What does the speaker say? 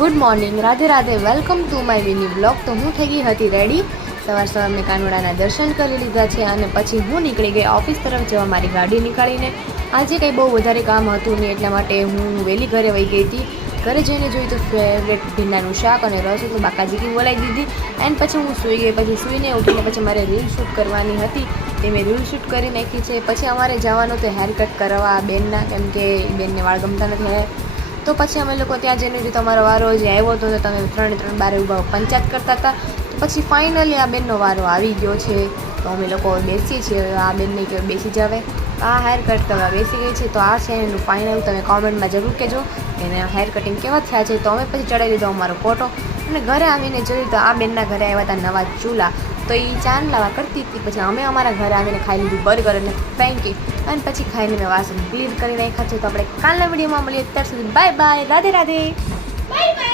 Good morning, Radhe Radhe, welcome to my mini blog. તો હું થઈ ગઈ હતી રેડી. સવાર મેં કાનોડાના દર્શન કરી લીધા છે અને પછી હું નીકળી ગઈ ઓફિસ તરફ જવા મારી ગાડી નીકાળીને. આજે કંઈ બહુ વધારે કામ હતું નહીં, એટલા માટે હું વહેલી ઘરે વહી ગઈ હતી. ઘરે જઈને જોયું તો ફેવરેટ ભીંડાનું શાક અને રસ હતું, બાકાજીકી બોલાવી દીધી. એન્ડ પછી હું સૂઈ ગઈ. પછી સૂઈને ઉઠીને પછી મારે રીલ શૂટ કરવાની હતી, તે મેં રીલ શૂટ કરી નાખી છે. પછી અમારે જવાનું તો હેર કટ કરવા બેનના, કેમ કે બેનને વાળ ગમતા નથી. તો પછી અમે લોકો ત્યાં જઈને જો તમારો વારો જે આવ્યો હતો તો તમે 3 બારે ઊભા પંચાયત કરતા હતા. તો પછી ફાઇનલી આ બેનનો વારો આવી ગયો છે. તો અમે લોકો બેસીએ છીએ. આ બેનને કે બેસી જાવે. આ હેર કટ કરવા બેસી ગઈ છે. તો આ છે એનું ફાઇનલ. તમે કોમેન્ટમાં જરૂર કહેજો એને હેર કટિંગ કેવા થયા છે. તો અમે પછી ચડાવી દીધો અમારો ફોટો અને ઘરે આવીને જોયું તો આ બેનના ઘરે આવ્યા હતા નવા ચૂલા. તો એ ચાંદ લાવા કરતી હતી. પછી અમે અમારા ઘરે આવીને ખાઈ લીધું બર્ગર અને ફ્રેન્કી, અને પછી ખાઈને મેં વાસણ ક્લીન કરી નાખ્યા છે. તો આપણે કાલના વિડીયોમાં મળીએ. ત્યાર સુધી bye bye, Radhe Radhe, bye bye.